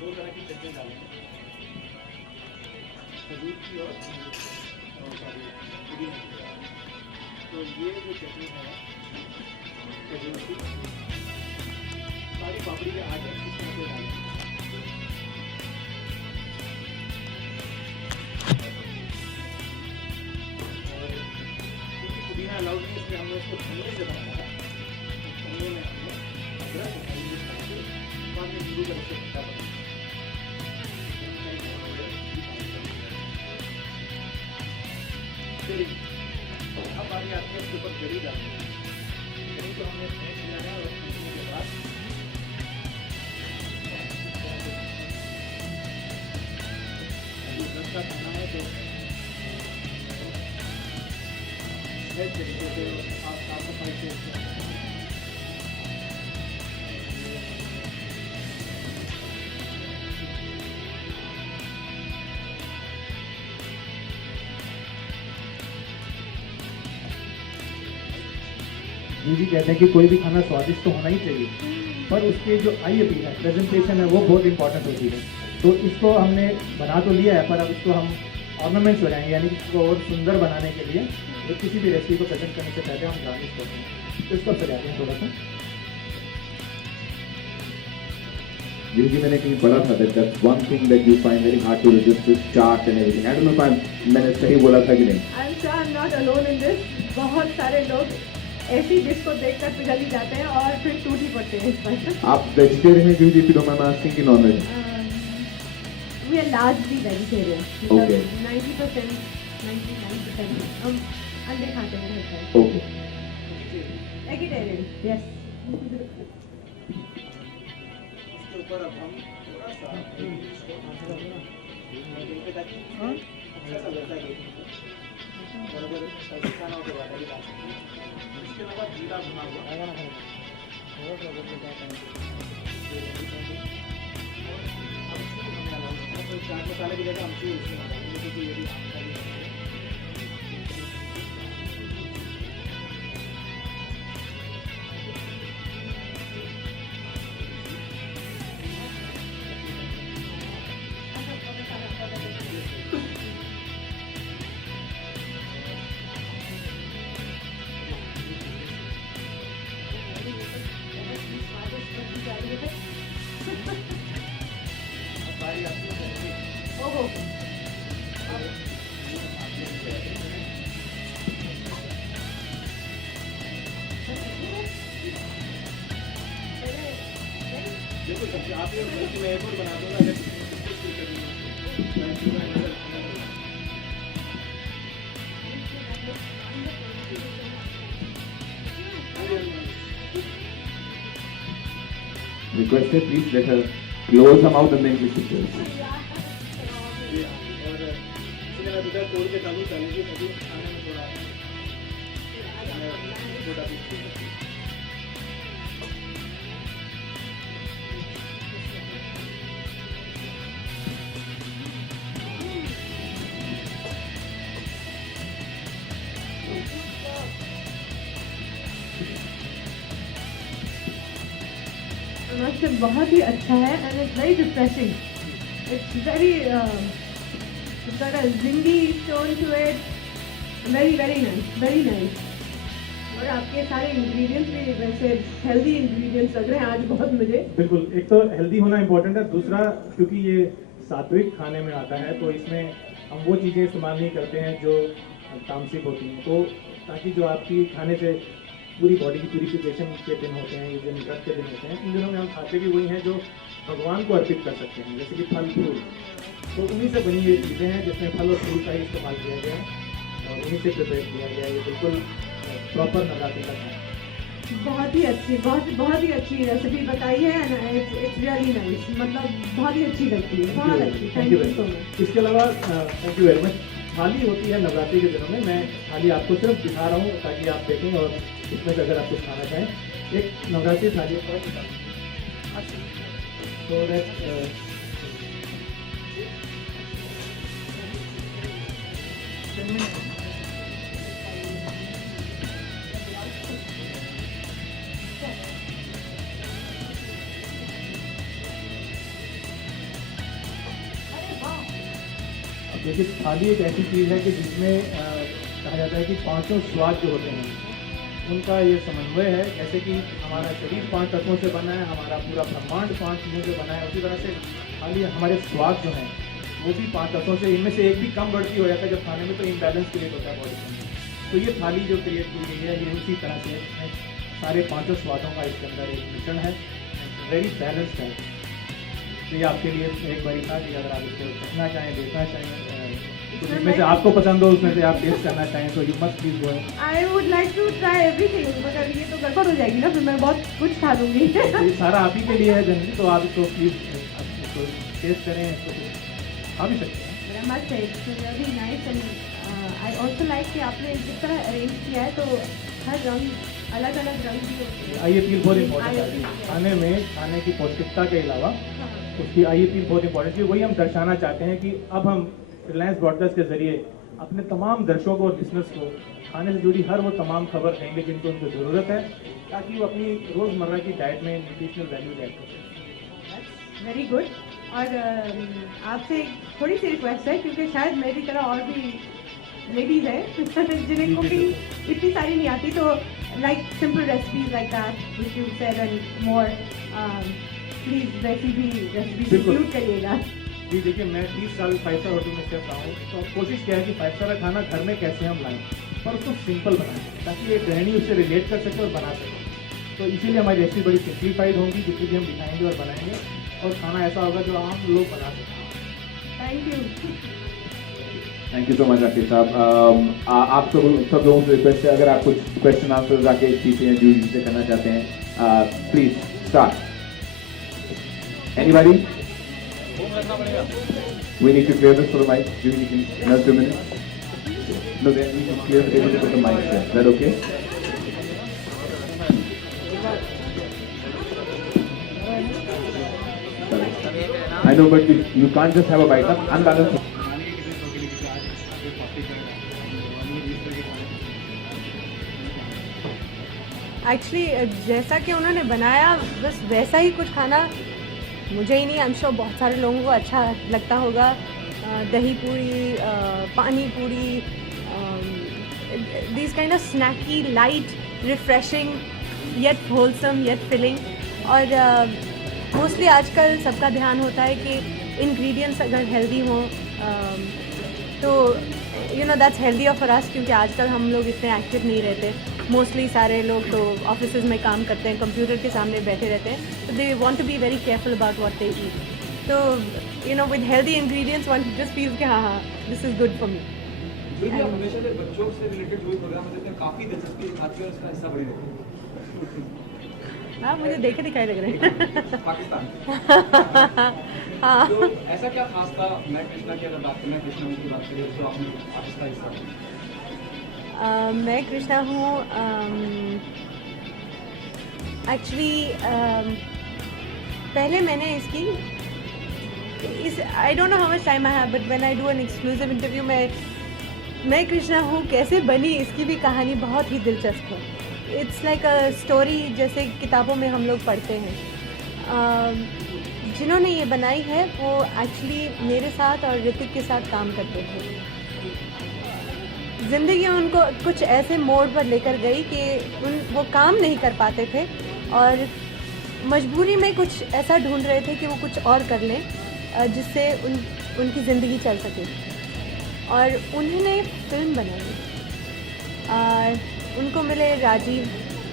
दो तरह की चटनी डालेंगे, खजूर की और सॉरी पुदीने की। तो ये जो चटनी है खजूर की, सारी पापड़ी के आगे इसमें से डालेंगे। और क्योंकि पुदीना अलाउड नहीं, इसलिए हमने इसको धनिये से बनाया है। धनिये में हमने अदरक और हरी मिर्च डाल के बाद में नींबू का रस खट्टा बनाया। अब बारी आती है इसके ऊपर गरी डालने की। गरी को हमने फेंक दिया है और फेंकने के बाद अगर का खाना है तो इस तरीके से आप साफ सफाई से जी कहते हैं कि कोई भी खाना स्वादिष्ट तो होना ही चाहिए, पर उसके जो आई अपील है, प्रेजेंटेशन है, वो बहुत इंपॉर्टेंट होती है। तो इसको हमने बना तो लिया है, पर अब इसको हम ऑर्नामेंट्स लगाएंगे, यानी कि इसको और सुंदर बनाने के लिए तो किसी भी रेसिपी को प्रेजेंट करने से पहले हम गार्निश करते हैं। तो इसको सजाते हैं थोड़ा सा। जी मैंने कहीं पढ़ा था that one thing that you find very hard to resist is chaat and everything. I don't know if मैंने सही बोला था कि नहीं। I'm sure I'm not alone in this. बहुत सारे लोग ऐसी डिश को देखकर पिघल ही जाते हैं और फिर टूट ही पड़ते हैं इस पर। आप वेजिटेरियन हैं क्योंकि if you don't mind asking कि non veg? We are largely vegetarian. Okay. 90%, 99% हम अंडे खाते हैं घर पर। Okay. Vegetarian, yes. इसके ऊपर अब हम थोड़ा सा अच्छा सा लगता है और अगर स्पाइसी खाना हो तो ज़्यादा भी डाल सकते हैं। इसके अलावा जीरा भुना हुआ चाट मसाले की जगह अमचूर इसमें डालेंगे क्योंकि ये भी आमचा भी है। ओहो देखो सब्जी आप ये बल्कि मैं एक और बना दूंगा अगर Requested please let her close her mouth and then kiss the face. और इसलिए मैं दूसरा तोड़ के डालूँ डालेंगे तभी खाने में थोड़ा छोटा पीस। मस्त बहुत ही अच्छा है and it's very refreshing. It's very it's got a zingy tone to it. Very nice. और आपके सारे इंग्रेडिएंट्स भी वैसे हेल्दी इंग्रेडिएंट्स लग रहे हैं आज बहुत मुझे. बिल्कुल, एक तो हेल्दी होना इम्पोर्टेंट है, दूसरा क्योंकि ये सात्विक खाने में आता है तो इसमें हम वो चीज़ें इस्तेमाल नहीं करते हैं जो तामसिक होती हैं, तो ताकि जो आपकी खाने से पूरी बॉडी की प्यूरिफिकेशन के दिन होते हैं, ये जो व्रत के दिन होते हैं, इन दिनों में हम खाते भी वही हैं जो भगवान को अर्पित कर सकते हैं, जैसे कि फल फूल. तो उन्हीं से बनी ये चीज़ें हैं जिसमें फल और फूल का ही इस्तेमाल किया गया है और उन्हीं से प्रिपेयर किया गया है. ये बिल्कुल प्रॉपर नवरात्रि का खाना. बहुत ही अच्छी रेसिपी बताई है एंड इट्स रियली नाइस. मतलब बहुत ही अच्छी लगती है, बहुत अच्छी. Thank you so much. इसके अलावा थैंक यू वेरी मच. थाली होती है नवरात्रि के दिनों में, मैं थाली आपको सिर्फ दिखा रहा हूँ ताकि आप देखें और इसमें से अगर आप कुछ खाना चाहें. एक नवरात्रि थाली तो देखिए थाली एक ऐसी चीज़ है कि जिसमें कहा जाता है कि पांचों स्वाद जो होते हैं उनका ये समन्वय है। जैसे कि हमारा शरीर 5 तत्वों से बना है, हमारा पूरा ब्रह्मांड 5 चीज़ों से बना है, उसी तरह से थाली हमारे स्वाद जो हैं वो भी 5 तत्वों से, इनमें से एक भी कम बढ़ती हो जाता है जब खाने में, तो इम्बैलेंस क्रिएट होता है बॉडी में। तो ये थाली जो क्रिएट की गई है ये उसी तरह से सारे 5 स्वादों का इसके अंदर एक मिश्रण है, वेरी बैलेंस्ड है। तो ये आपके लिए एक बारी था कि अगर आप इसको देखना चाहें, देखना चाहें, तो जिसमें से आपको पसंद हो उसमें से आप टेस्ट करना चाहें तो you must please go. I would like to try everything, मगर ये तो गड़बड़ हो जाएगी ना, फिर मैं बहुत कुछ खा लूँगी। ये सारा आप ही के लिए है जनरली, तो आप इसको प्लीज इसको टेस्ट करें, इसको खा भी सकते हैं। But I must say it's really nice and I also like कि आपने जिस तरह अरेंज किया है, तो हर रंग अलग अलग रंग भी होते हैं। आई फील बहुत इम्पोर्टेंट है खाने में, खाने की पौष्टिकता के अलावा उसकी आई फील बहुत इम्पोर्टेंट है। वही हम दर्शाना चाहते हैं कि अब हम रिलायंस ब्रॉडकास्ट के जरिए अपने तमाम दर्शकों और बिजनेस को खाने से जुड़ी हर वो तमाम खबर देंगे जिनको उनको ज़रूरत है, ताकि वो अपनी रोज़मर्रा की डाइट में न्यूट्रिशनल वैल्यू ऐड कर सकें। Very good. और आपसे थोड़ी सी रिक्वेस्ट है, क्योंकि शायद मेरी तरह और भी लेडीज है जिन्हें कुकिंग इतनी सारी नहीं आती, तो like simple recipes like that which you said and more, please recipe include करिएगा। जी देखिए, मैं 30 साल 5 स्टार होटल में शेफ रहा हूँ, तो कोशिश क्या है कि 5 स्टार का खाना घर में कैसे हम लाएं, पर उसको सिंपल बनाएं ताकि एक गृहिणी उससे रिलेट कर सके और बना सके। तो इसीलिए हमारी रेसिपी बड़ी सिंप्लीफाइड होगी, जितनी भी हम दिखाएंगे और बनाएंगे, और खाना ऐसा होगा जो आम लोग बना सकें। Thank you. Thank you so much Rakesh साहब। आप सब लोगों से रिक्वेस्ट है, अगर आप कुछ क्वेश्चन आंसर राकेश जी से या जूही जी से करना चाहते हैं, please start. Anybody? We need to clear this for the mic. Jimmy, can you another 2 minutes? No, then we can clear the table to put the mic there. Is that okay? Sorry. I know, but you can't just have a bite. Unbalanced. Actually जैसा कि उन्होंने बनाया बस वैसा ही कुछ खाना मुझे ही नहीं, आई एम श्योर बहुत सारे लोगों को अच्छा लगता होगा। दही puri, pani puri, this kind of snacky, light, refreshing, yet wholesome, yet filling. और मोस्टली आजकल सबका ध्यान होता है कि इंग्रेडिएंट्स अगर हेल्दी हों तो you no that's healthier for us, क्योंकि आजकल हम लोग इतने एक्टिव नहीं रहते। मोस्टली सारे लोग तो ऑफिसेज में काम करते हैं, कंप्यूटर के सामने बैठे रहते हैं, तो they want to be very careful about what they eat. तो you know with healthy ingredients one just feels कि हाँ हाँ this is good for me. आप हमेशा से बच्चों से रिलेटेड जो भी प्रोग्राम होते हैं काफ़ी दिलचस्पी दिखाती है और उसका हिस्सा बने रहते हैं। हाँ, मुझे देखे दिखाई लग रहे हैं। पाकिस्तान। हाँ, तो ऐसा क्या खास था? मैं कृष्णा की अगर बात करें, कृष्णा की बात करें, तो आपने आप इसका हिस्सा मैं कृष्णा हूँ। एक्चुअली पहले मैंने इस I don't know how much time I have, but when I do an exclusive interview, मैं कृष्णा हूँ कैसे बनी, इसकी भी कहानी बहुत ही दिलचस्प है। इट्स लाइक अ स्टोरी, जैसे किताबों में हम लोग पढ़ते हैं। जिन्होंने ये बनाई है वो एक्चुअली मेरे साथ और ऋतिक के साथ काम करते थे। ज़िंदगी उनको कुछ ऐसे मोड़ पर लेकर गई कि वो काम नहीं कर पाते थे और मजबूरी में कुछ ऐसा ढूंढ रहे थे कि वो कुछ और कर लें जिससे उनकी ज़िंदगी चल सके, और उन्होंने फिल्म बनाई। उनको मिले राजीव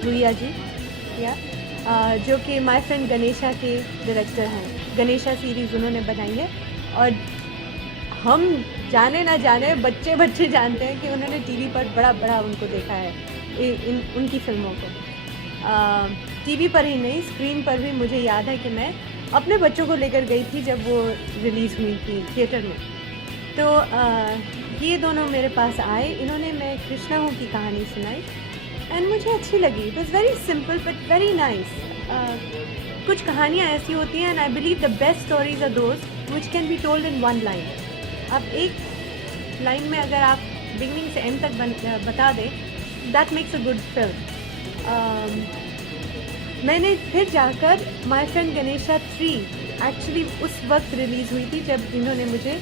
भुइया जी, जो कि माय फ्रेंड गणेशा के डायरेक्टर हैं। गणेशा सीरीज़ उन्होंने बनाई है, और हम जाने ना जाने बच्चे जानते हैं कि उन्होंने टीवी पर बड़ा उनको देखा है उनकी फिल्मों को। टीवी पर ही नहीं, स्क्रीन पर भी मुझे याद है कि मैं अपने बच्चों को लेकर गई थी जब वो रिलीज़ हुई थी थिएटर में। तो ये दोनों मेरे पास आए, इन्होंने मैं कृष्णा हूँ की कहानी सुनाई एंड मुझे अच्छी लगी। It was very simple but very nice. कुछ कहानियाँ ऐसी होती हैं, and I believe the best stories are those which can be told in one line. अब एक लाइन में अगर आप बिगनिंग से एंड तक बता दें, that makes a good film. मैंने फिर जाकर माय फ्रेंड गणेशा 3 एक्चुअली उस वक्त रिलीज़ हुई थी जब इन्होंने मुझे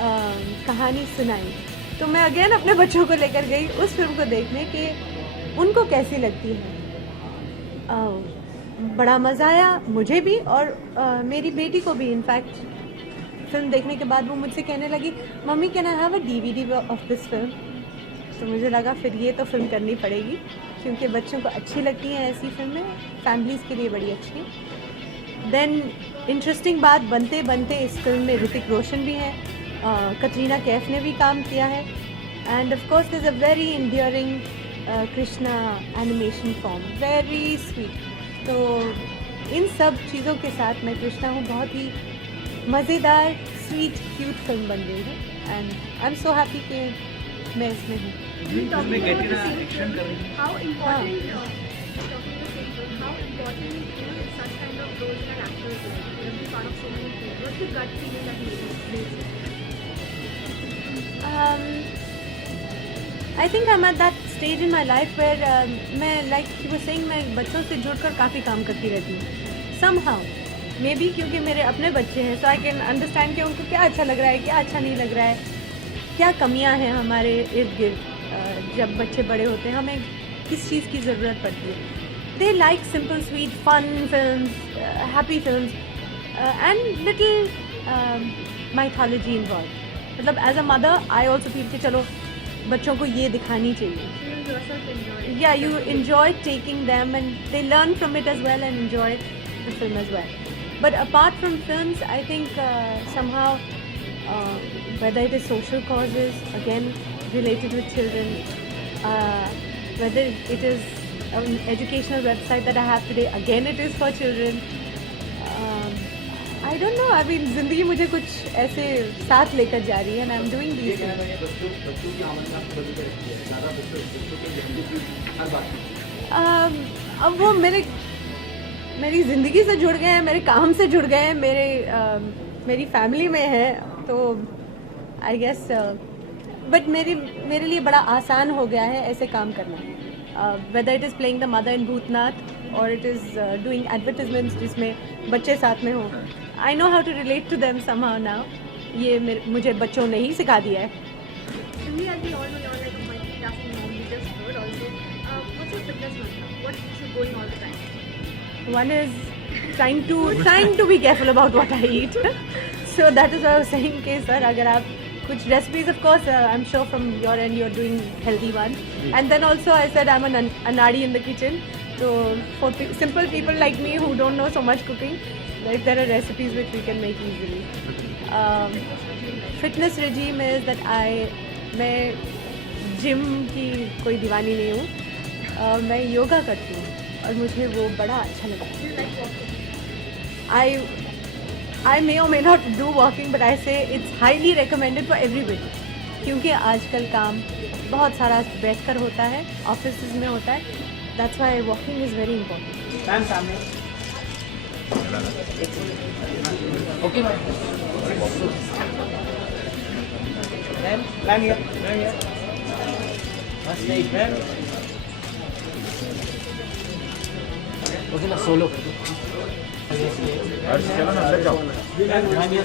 कहानी सुनाई, तो मैं अगेन अपने बच्चों को लेकर गई उस फिल्म को देखने कि उनको कैसी लगती है। बड़ा मज़ा आया मुझे भी और मेरी बेटी को भी। इनफैक्ट फिल्म देखने के बाद वो मुझसे कहने लगी, mummy can I have a DVD of this film. तो मुझे लगा फिर ये तो फिल्म करनी पड़ेगी, क्योंकि बच्चों को अच्छी लगती हैं ऐसी फिल्में, फैमिलीज़ के लिए बड़ी अच्छी है। देन इंटरेस्टिंग बात बनते बनते इस फिल्म में ऋतिक रोशन भी है, कटरीना कैफ ने भी काम किया है, and of course there is a very enduring Krishna animation form, very sweet. तो इन सब चीज़ों के साथ मैं कृष्णा हूँ, बहुत ही मज़ेदार स्वीट क्यूट फिल्म बन रही है, and I am so happy कि मैं इसमें हूँ। इसमें कैटरीना एक्शन कर रही है। How important, talking the same film, how important is such kind of roles that actors do? You know, be part of so many films. What's the gut feeling that makes it? I think I'm at that stage in my life where मैं like he was saying, मैं बच्चों से जुड़कर काफ़ी काम करती रहती हूँ somehow, मे बी क्योंकि मेरे अपने बच्चे हैं, so I can understand कि उनको क्या अच्छा लग रहा है, क्या अच्छा नहीं लग रहा है, क्या कमियां हैं हमारे इर्द गिर्द। जब बच्चे बड़े होते हैं हमें किस चीज़ की ज़रूरत पड़ती है। They like simple sweet fun film, happy film and little mythology involve. मतलब as a mother I also feel कि चलो बच्चों को ये दिखानी चाहिए। You yourself enjoy it. Yeah, you enjoy taking them and they learn from it as well and enjoy the film as well. But apart from films, I think somehow whether it is social causes, again related with children, whether it is an educational website that I have today, again it is for children. I don't know, I mean ज़िंदगी मुझे कुछ ऐसे साथ लेकर जा रही है and I'm doing these things. बच्चों की आमद में आपको बदल के रखती है, ज़्यादा बच्चों के जल्दी की हर बात। अब वो मेरी ज़िंदगी से जुड़ गए हैं, मेरे काम से जुड़ गए हैं, मेरी फैमिली में है, तो आई गेस बट मेरे लिए बड़ा आसान हो गया है ऐसे काम करना। Whether it is playing the mother in Bhootnath और इट इज़ डूइंग एडवर्टिजमेंट्स जिसमें बच्चे साथ में हों, I know how to relate to them somehow now. ये मुझे बच्चों ने ही सिखा दिया है। Simi, as we all know, you're like a multitasking mom. You just heard also. What's your fitness mantra? What keeps you going all the time? One is trying to be careful about what I eat. So that is why I was saying कि sir अगर आप कुछ recipes, of course I'm sure from your end you're doing healthy ones, and then also I said I'm a nadi in the kitchen. So for simple people like me who don't know so much cooking, if there are recipes which we can make easily. Fitness regime is that मैं gym की कोई दीवानी नहीं हूँ, मैं योगा करती हूँ और मुझे वो बड़ा अच्छा लगता है। Do you like walking? I may or may not do walking, but I say it's highly recommended for everybody, क्योंकि आजकल काम बहुत सारा बैठकर होता है, ऑफिस में होता है, that's why walking is very important. Ma'am सामने। Okay ma'am. मैम ये। बस नहीं मैम। ओके ना सोलो। चलो ना, लग जाओ। मैम ये